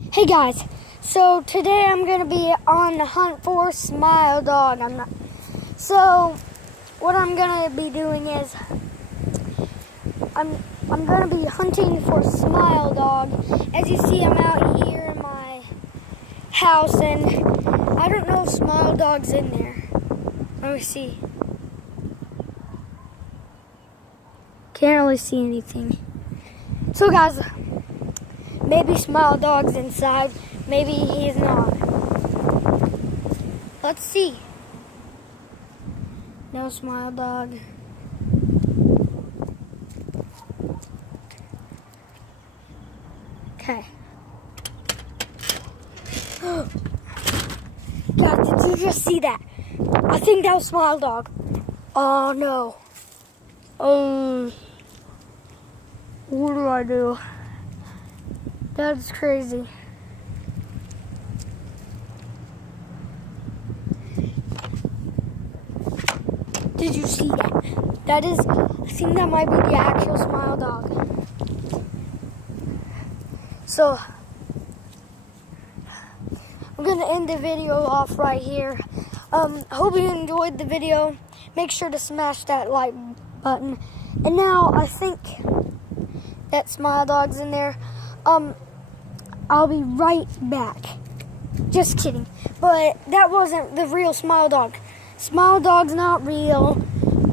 Hey guys, so today I'm gonna be on the hunt for Smile Dog. So what I'm gonna be doing is I'm gonna be hunting for Smile Dog. As you see, I'm out here in my house, and I don't know if Smile Dog's in there. Let me see. Can't really see anything. So guys, maybe Smile Dog's inside, maybe he's not. Let's see. No Smile Dog. Okay. God, did you just see that? I think that was Smile Dog. Oh no. What do I do? That's crazy. Did you see that? I think that might be the actual Smile Dog. So, I'm gonna end the video off right here. Hope you enjoyed the video. Make sure to smash that like button. And now I think that Smile Dog's in there. I'll be right back. Just kidding. But that wasn't the real Smile Dog. Smile Dog's not real.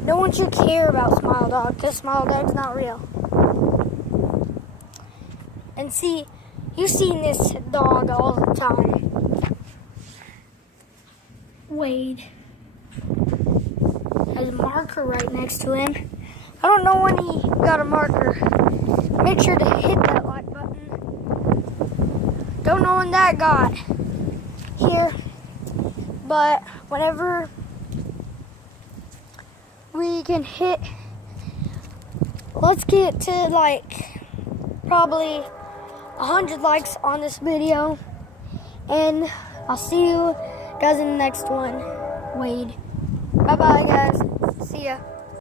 No one should care about Smile Dog because Smile Dog's not real. And see, you've seen this dog all the time. Wade has a marker right next to him. I don't know when he got a marker. Make sure to hit that like button. Don't know when that got here, but whenever we can hit, let's get to like probably 100 likes on this video, and I'll see you guys in the next one. Wade. Bye bye guys. See ya.